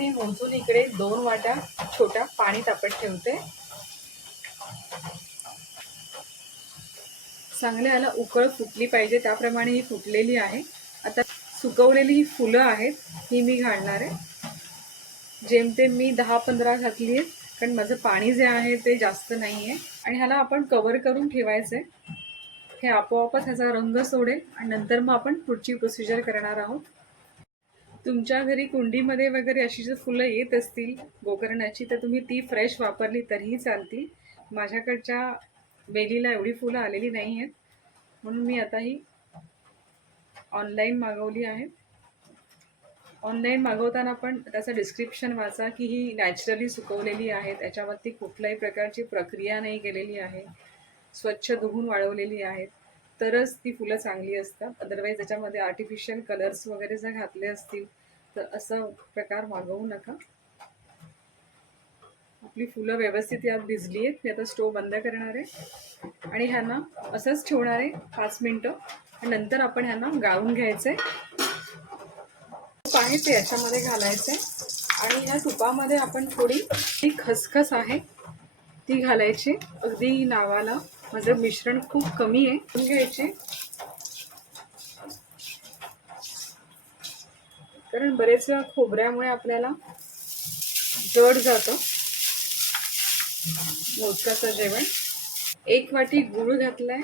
मी मोजून इकडे दोन वाट्या छोट्या पाणी तापत ठेवते. चांगले याला उकळ फुटली पाहिजे त्याप्रमाणे ही फुटलेली आहे. आता सुकवलेली ही फुलं आहेत ही मी घालणार आहे. जेमतेम मी दहा पंधरा घातली आहेत कारण माझं पाणी जे आहे ते जास्त नाही आहे. आणि ह्याला आपण कवर करून ठेवायचं आहे. हे आपोआपच ह्याचा रंग सोडेल आणि नंतर मग आपण पुढची प्रोसिजर करणार आहोत. तुमच्या घरी कुंडीमध्ये वगैरे अशी जर फुलं येत असतील गोकर्णाची तर तुम्ही ती फ्रेश वापरली तरीही चालतील. माझ्याकडच्या वेलीला एवढी फुलं आलेली नाही आहेत. म्हणून मी आता ही ऑनलाईन मागवली आहे. ऑनलाईन मागवताना पण त्याचं डिस्क्रिप्शन वाचा की ही नॅचरली सुकवलेली आहे. त्याच्यावरती कुठल्याही प्रकारची प्रक्रिया नाही केलेली आहे. स्वच्छ धुवून वाळवलेली आहेत तरच ती फुलं चांगली असतात. अदरवाईज त्याच्यामध्ये आर्टिफिशियल कलर्स वगैरे जर घातले असतील तर असं प्रकार मागवू नका. आपली फुलं व्यवस्थित यात भिजली आहेत. मी आता स्टोव बंद करणार आहे. आणि ह्यांना असंच ठेवणार आहे पाच मिनटं. आणि नंतर आपण ह्यांना गाळून घ्यायचं आहे आहे ते याच्यामध्ये घालायचं आहे आणि ह्या तुपामध्ये आपण थोडी ती खसखस आहे ती घालायची. अगदी नावाला. माझं मिश्रण खूप कमी आहे. करून घ्यायचे. कारण बरेच वेळा खोबऱ्यामुळे आपल्याला जड जातं. मोदकाचं जेवण. एक वाटी गूळ घातलाय.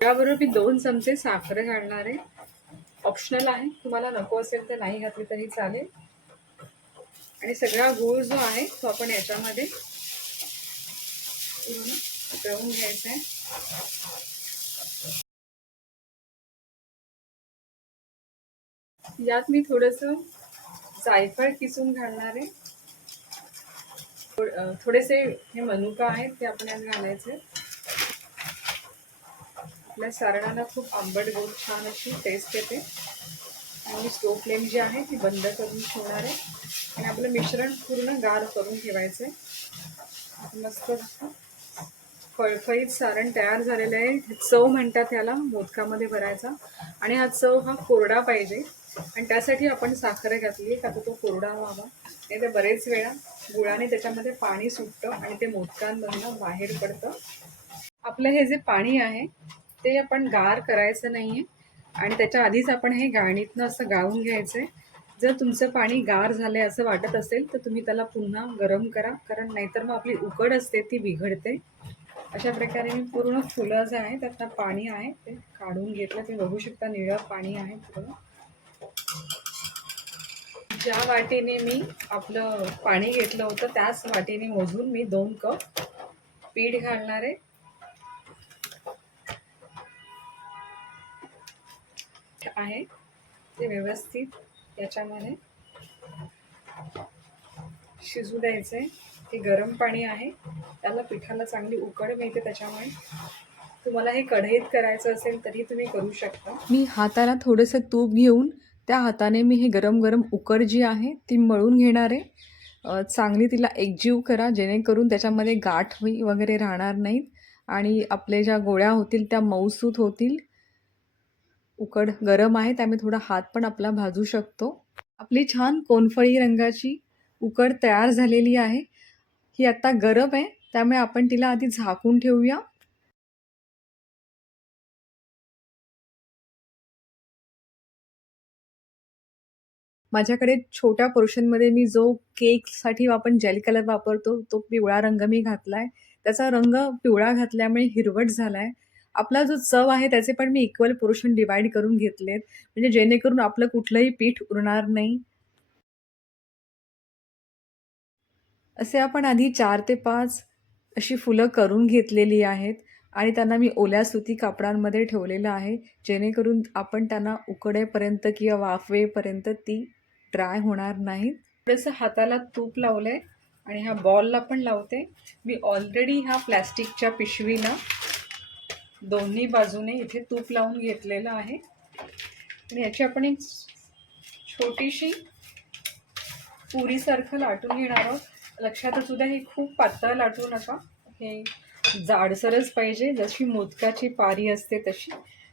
त्याबरोबर मी दोन चमचे साखर घालणार आहे. ऑप्शनल आहे. तुम्हाला नको असेल तर नाही घातली तरी चालेल. आणि सगळा गूळ जो आहे तो आपण याच्यामध्ये पूर्ण घ्यायचं आहे. यात मी थोडंसं जायफळ किसून घालणार आहे. थोडेसे हे मनुका आहेत ते आपण यात घालायचे आपल्या सारणाला खूप आंबट गोड छान अशी टेस्ट येते. आणि स्टोव फ्लेम जी आहे ती बंद करून ठेवणार आहे. आणि आपलं मिश्रण पूर्ण गार करून ठेवायचं आहे. मस्त फळफळीत सारण तयार झालेलं आहे. चव म्हणतात याला मोदकामध्ये भरायचा. आणि हा चव हा कोरडा पाहिजे. आणि त्यासाठी आपण साखर घातली. आहे का तर तो कोरडा व्हावा. नाही तर बरेच वेळा गुळाने त्याच्यामध्ये पाणी सुटतं आणि ते मोदकांमधनं बाहेर पडतं. आपलं हे जे पाणी आहे ते आपण गार करायचं नाही आहे आणि त्याच्या आधीच आपण हे गाळणीतनं असं गाळून घ्यायचं आहे जर तुमचं पाणी गार झालं आहे असं वाटत असेल तर तुम्ही त्याला पुन्हा गरम करा. कारण नाहीतर मग आपली उकड असते ती बिघडते. अशा प्रकारे मी पूर्ण फुलं जे आहे त्यातनं पाणी आहे. ते काढून घेतलं. तुम्ही बघू शकता निळं पाणी आहे पूर्ण. ज्या वाटीने मी आपलं पाणी घेतलं होतं त्याच वाटीने मोजून मी दोन कप पीठ घालणार आहे. आहे. ते व्यवस्थित याच्यामध्ये शिजू द्यायचं आहे ते गरम पाणी आहे. त्याला पिठाला चांगली उकड मिळते त्याच्यामुळे. तुम्हाला हे कढईत करायचं असेल तरी तुम्ही करू शकता. मी हाताला थोडंसं तूप घेऊन त्या हाताने मी हे गरम गरम उकड जी आहे ती मळून घेणार आहे. चांगली तिला एकजीव करा जेणेकरून त्याच्यामध्ये गाठ होई वगैरे राहणार नाहीत आणि आपले ज्या गोळ्या होतील त्या मऊसूत होतील. उकड गरम आहे त्यामुळे थोडा हात पण आपला भाजू शकतो. आपली छान कोनफळी रंगाची उकड तयार झालेली आहे. ही आत्ता गरम आहे. त्यामुळे आपण तिला आधी झाकून ठेवूया. माझ्याकडे छोट्या पोर्शनमध्ये मी जो केकसाठी आपण जेल कलर वापरतो तो पिवळा रंग मी घातला आहे त्याचा रंग पिवळा घातल्यामुळे हिरवट झाला आहे आपला जो चव आहे त्याचे पण मी इक्वल पोर्शन डिवाईड करून घेतलेत. म्हणजे जेणेकरून आपलं कुठलंही पीठ उरणार नाही. असे आपण आधी चार ते पाच अशी फुलं करून घेतलेली आहेत आणि त्यांना मी ओल्या सुती कापडांमध्ये ठेवलेलं आहे जेणेकरून आपण त्यांना उकडेपर्यंत किंवा वाफवेपर्यंत ती ड्राय होणार नाहीत थोडंसं हाताला तूप लावलं आहे आणि ह्या बॉलला पण लावते. मी ऑलरेडी ह्या प्लॅस्टिकच्या पिशवीला दोन्ही बाजूने इथे तूप लावून घेतलेलं आहे. आणि याची आपण एक छोटीशी पुरीसारखं लाटून घेणार आहोत. लक्षात असू द्या हे खूप पातळ लाटू नका. हे जाडसरच पाहिजे जशी मोदकाची पारी असते तशी.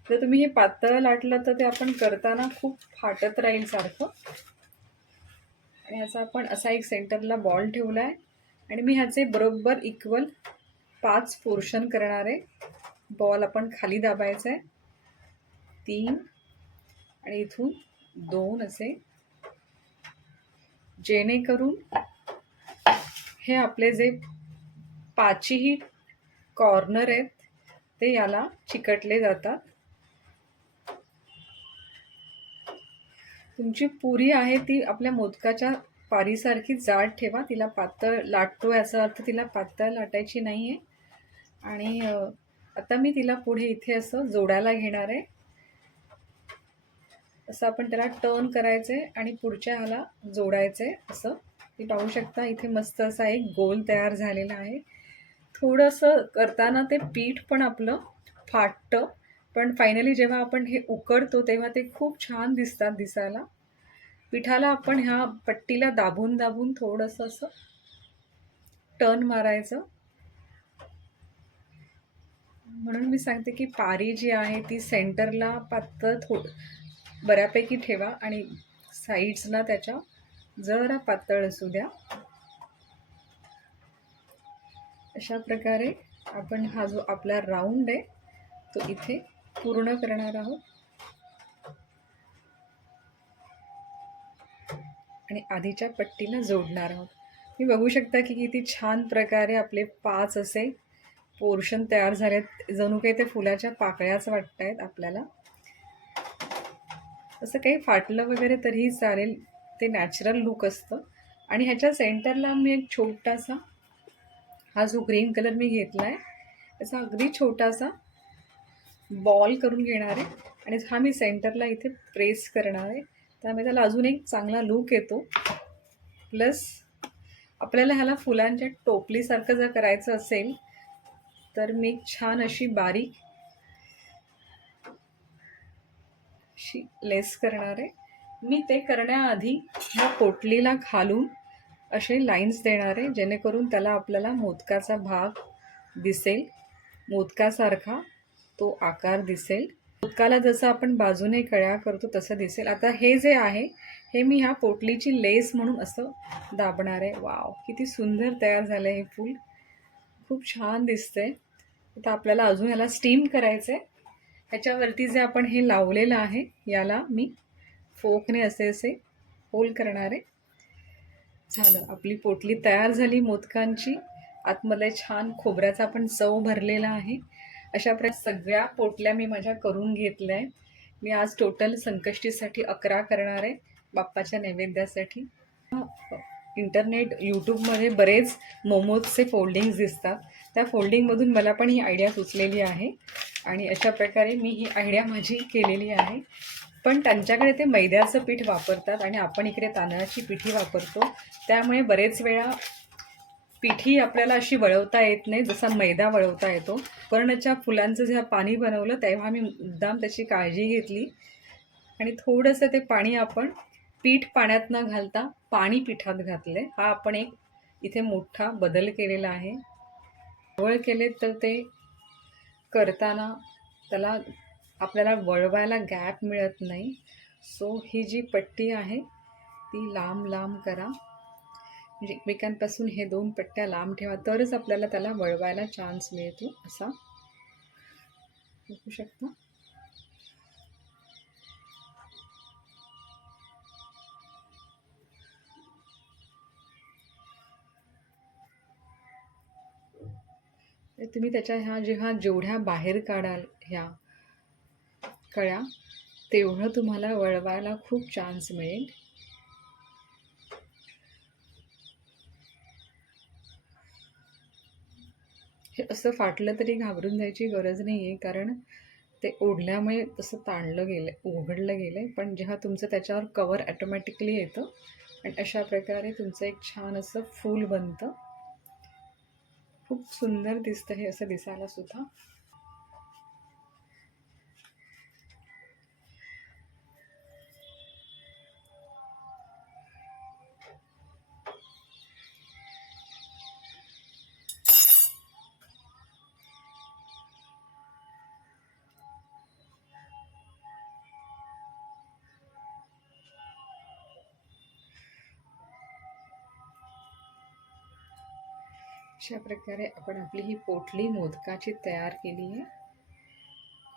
जर तुम्ही हे पातळ लाटलं तर ते आपण करताना खूप फाटत राहील सारखं. आणि ह्याचा आपण असा एक सेंटरला बॉल ठेवला आहे आणि मी ह्याचे बरोबर इक्वल पाच पोर्शन करणार आहे. बॉल आपण खाली दाबायचा आहे तीन आणि इथून दोन असे. जेणेकरून हे आपले जे पाचही कॉर्नर आहेत ते याला चिकटले जातात. तुमची पुरी आहे ती आपल्या मोदकाच्या पारीसारखी जाड ठेवा. तिला पातळ लाटतो याचा अर्थ तिला पातळ लाटायची नाही आहे आणि आता मी तिला पुढे इथे असं जोडायला घेणार आहे. असं आपण त्याला टर्न करायचं आहे आणि पुढच्या ह्याला जोडायचं आहे असं. तुम्ही पाहू शकता इथे मस्त असा एक गोल तयार झालेला आहे. थोडंसं करताना ते पीठ पण आपलं फाटतं पण फायनली जेव्हा आपण हे उकडतो तेव्हा ते खूप छान दिसतात दिसायला. पिठाला आपण ह्या पट्टीला दाबून दाबून थोडंसं असं टर्न मारायचं. म्हणून मी सांगते की पारी जी आहे ती सेंटरला पातळ थो बऱ्यापैकी ठेवा आणि साईड्सला त्याच्या जरा पातळ असू द्या. अशा प्रकारे आपण हा जो आपला राऊंड आहे तो इथे पूर्ण करणार आहोत. आणि आधीच्या पट्टीला जोडणार आहोत. मी बघू शकता की किती छान प्रकारे आपले पाच असे पोर्शन तयार झालेत. जणू काही ते फुलाच्या पाकळ्याच वाटत आहेत आपल्याला. असं काही फाटलं वगैरे तरीही चालेल. ते नॅचरल लुक असतं. आणि ह्याच्या सेंटरला मी एक छोटासा हा जो ग्रीन कलर मी घेतला आहे त्याचा अगदी छोटासा बॉल करून घेणार आहे. आणि हा मी सेंटरला इथे प्रेस करणार आहे. त्यामुळे त्याला अजून एक चांगला लूक येतो. प्लस आपल्याला ह्याला फुलांच्या टोपलीसारखं जर करायचं असेल तर मी छान अशी बारीक अशी लेस करणार आहे. मी ते करण्याआधी ह्या पोटलीला खालून असे लाईन्स देणार आहे जेणेकरून त्याला आपल्याला मोदकाचा भाग दिसेल. मोदकासारखा तो आकार दिसेल. मोदकाला जसं आपण बाजूने कळ्या करतो तसं दिसेल. आता हे जे आहे हे मी ह्या पोटलीची लेस म्हणून असं दाबणार. आहे वाव किती सुंदर तयार झालं आहे हे फूल. खूप छान दिसतंय. आता आपल्याला अजून ह्याला स्टीम करायचं आहे ह्याच्यावरती जे आपण हे लावलेलं आहे याला मी फोकने असे असे होल करणारे. झालं. आपली पोटली तयार झाली मोदकांची. आतमध्ये छान खोबऱ्याचा पण चव भरलेला आहे. अशा प्रकारे सगळ्या पोटल्या मी माझ्या करून घेतल्या आहे मी आज टोटल संकष्टीसाठी अकरा करणार आहे बाप्पाच्या नैवेद्यासाठी. इंटरनेट यूट्यूबमध्ये बरेच मोमोजचे फोल्डिंग्स दिसतात. त्या फोल्डिंगमधून मला पण ही आयडिया सुचलेली आहे. आणि अशा प्रकारे मी ही आयडिया माझी केलेली आहे. पण त्यांच्याकडे ते मैद्याचं पीठ वापरतात आणि आपण इकडे तांदळाची पिठी वापरतो. त्यामुळे बरेच वेळा पिठी आपल्याला अशी वळवता येत नाही जसा मैदा वळवता येतो. कर्णच्या फुलांचं जेव्हा पाणी बनवलं तेव्हा मी मुद्दाम त्याची काळजी घेतली. आणि थोडंसं ते पाणी आपण पीठ पाण्यात न घालता पाणी पिठात घातले हा आपण एक इथे मोठा बदल केलेला आहे. वळ केले तर ते करताना त्याला आपल्याला वळवायला गॅप मिळत नाही. सो ही जी पट्टी आहे ती लांब लांब करा. म्हणजे एकमेकांपासून हे दोन पट्ट्या लांब ठेवा तरच आपल्याला त्याला वळवायला चान्स मिळतो असा. बघू शकता. तुम्ही त्याच्या ह्या जेव्हा जेवढ्या बाहेर काढाल ह्या कळ्या तेवढं तुम्हाला वळवायला खूप चान्स मिळेल. हे असं फाटलं तरी घाबरून जायची गरज नाही आहे कारण ते ओढल्यामुळे तसं ताणलं गेलं उघडलं गेलं आहे पण जेव्हा तुमचं त्याच्यावर कवर ॲटोमॅटिकली येतं आणि अशा प्रकारे तुमचं एक छान असं फूल बनतं. खूप सुंदर दिसतं हे असं दिसायला सुद्धा. अशा प्रकारे आपण आपली ही पोटली मोदकाची तयार केली आहे.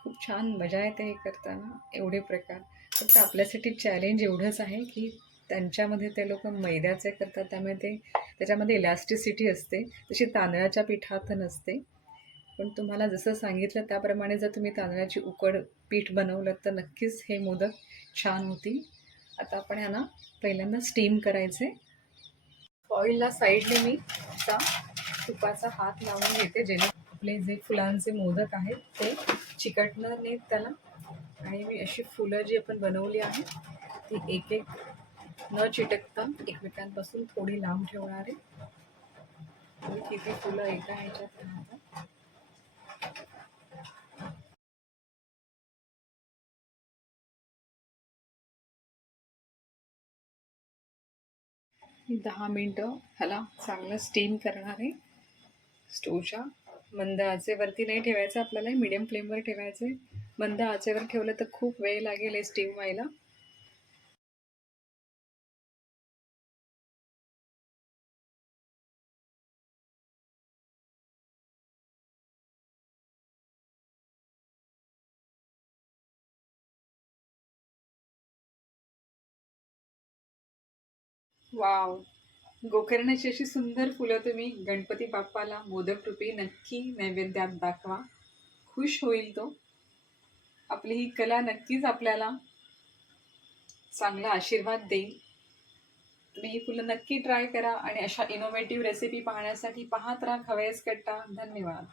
खूप छान मजा येते हे करताना एवढे प्रकार. फक्त आपल्यासाठी चॅलेंज एवढंच आहे की त्यांच्यामध्ये ते लोक मैद्याचे करतात त्यामुळे ते त्याच्यामध्ये इलॅस्टिसिटी असते. तशी तांदळाच्या पिठात नसते. पण तुम्हाला जसं सांगितलं त्याप्रमाणे जर तुम्ही तांदळाची उकड पीठ बनवलं तर नक्कीच हे मोदक छान होतील. आता आपण यांना पहिल्यांदा स्टीम करायचे. ऑइलला साईडने मी आता तुपाचा हात लावून घेते जेणे आपले जे फुलांचे मोदक आहेत ते चिकटणार नाहीत त्याला. आणि मी अशी फुलं जी आपण बनवली आहेत ती एक एक न चिटकता एकमेकांपासून थोडी लांब ठेवणार. आहे आणि किती फुलं एका ह्याच्यात राहतात. दहा मिनटं ह्याला चांगलं स्टीम करणार. आहे स्टोवच्या मंद आचेवरती नाही ठेवायचं आपल्याला मीडियम फ्लेमवर ठेवायचं आहे मंद आचेवर ठेवलं तर खूप वेळ लागेल हे स्टीम व्हायला. वाव गोकर्णाची अशी सुंदर फुलं तुम्ही गणपती बाप्पाला मोदक रूपी नक्की नैवेद्यात दाखवा. खुश होईल तो. आपली ही कला नक्कीच आपल्याला चांगला आशीर्वाद देईल. तुम्ही ही फुलं नक्की ट्राय करा आणि अशा इनोव्हेटिव्ह रेसिपी पाहण्यासाठी पाहत राहा खवयस कट्टा धन्यवाद.